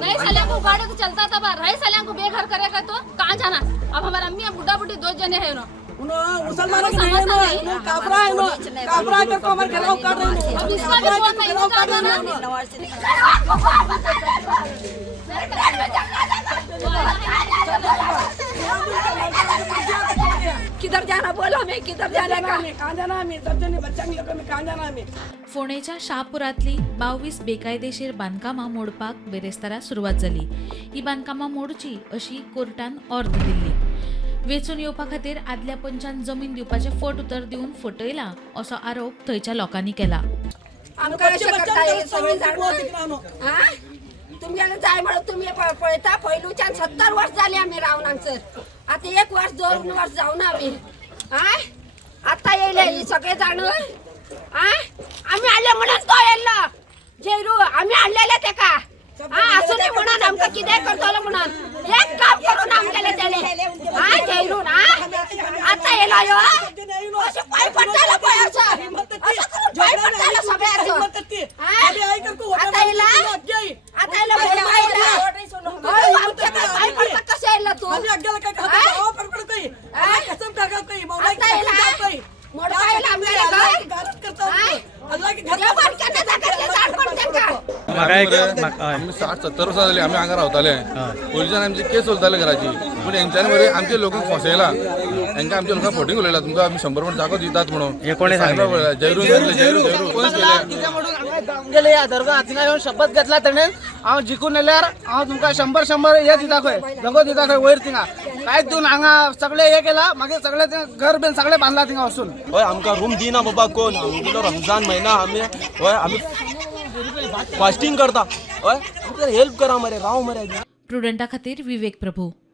नहीं साले को गाड़ी तो चलता था बार रहे साले को बेघर करेगा तो कहाँ जाना। अब हमारा अम्मी बुढ़ा बुढ़ी 2 जने है ना मुसलमानों की नहीं है ना काफरा है ना काफरा है तो हमारे घरों काट रहे हैं अब इसका भी फोन नहीं काट किधर जाना बोला हमें किधर जाना कहाँ जाना हमें सब जने बच्चा लेकर में कहाँ जाना हमें फोंडेच्या शहापुरातली 22 बेकायदेशीर बांदकामां मोडपाक बेरेस्तारा सुरवात जाली। ही बांदकामां मोडची अशी कोर्टान ऑर्डर दिल्ली। वेचून येवपा खातीर आदल्या पंचान जमीन दिवपाचे फट उतर दिवन फटयला असो आरोप थंयच्या लोकांनी केला। आमकां अशें करता हे सगळे जाण हा तुमगेले जाय म्हणून तुम्ही पळयता पयलूच्यान 70 वर्ष जाली आमी रावन हांगसर आता 1 वर्ष 2 वर्ष जावन आमी हा आता येयले ही सगळे जाण हा आमी हाडले म्हणून तो येयलो जेरू आमी हाडलेले तेका हा असं नाही म्हणून आमकां कितें करतलो म्हणून एक काम करून आमगेले तेले हा जेरून हा आता येयलो यो अशें पांय पडटालो पळय असं करून पांय पडटालो सगळ्याचो आता येयला आता येयला आमच्या पांय पडटा कशें येयला तू आता येयला मोडपा येयला आमगेले घर आम्ही 60-70 वर्सां जाली आम्ही हांगा रावताले पोलिसान आमची केस चलताले घराची पूण हेंच्यांनी मरे आमच्या लोकांक फसयला हेंका आमच्या लोकांक फोटींग उलयला तुमकां आमी 100% जागो दितात म्हणून हे कोणी सांगलें जयरून कोण गेले या दर्गा हातीन येवन शपथ घेतला तेणें हांव जिखून येल्यार हांव तुमकां 100 हे दिता खंय जगो दिता खंय वयर थिंगा कांयच दिवन हांगा सगळे हे केला मागीर सगळे घर बीन सगळे बांदला थिंगा वचून हय आमकां रूम दिना बाबा कोण आमगेलो रमजान महिना आमी फास्टिंग करता हय आमकां हेल्प करा मरे राव मरे प्रुडंटा खातीर विवेक प्रभू।